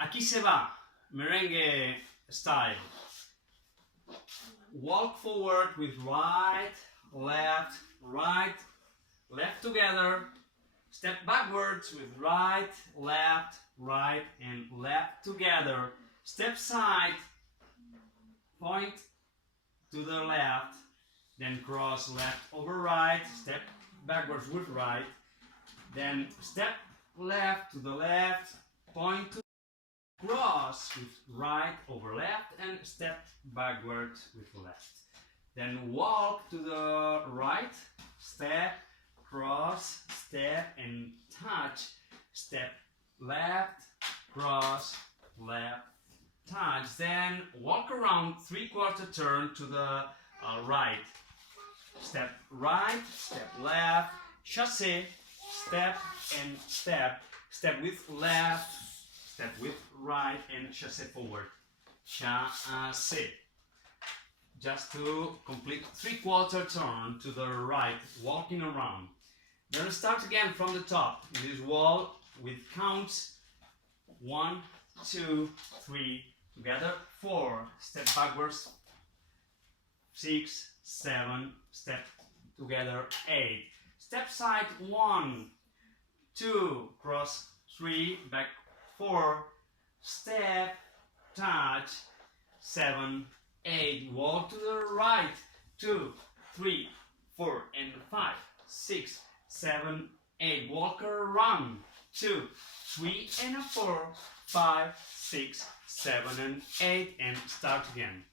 Aquí se va, merengue style. Walk forward with right, left together. Step backwards with right, and left together. Step side, point to the left, then cross left over right, step backwards with right, then step left to the left, point to cross with right over left, and step backwards with left. Then walk to the right, step, cross, step, and touch. Step left, cross, left, touch. Then walk around 3/4 turn to the right. Step right, step left, chassé, step and step. Step with left, step with right, and chassé forward. Chassé. Just to complete 3/4 turn to the right, walking around. Then start again from the top in this wall with counts 1, 2, 3, together 4, step backwards 6, 7, step together 8, step side 1, 2, cross 3, back 4, step, touch 7, 8, walk to the right 2, 3, 4, and 5, 6, 7, 8, walk around 2, 3, and 4, 5, 6, 7, and 8, and start again.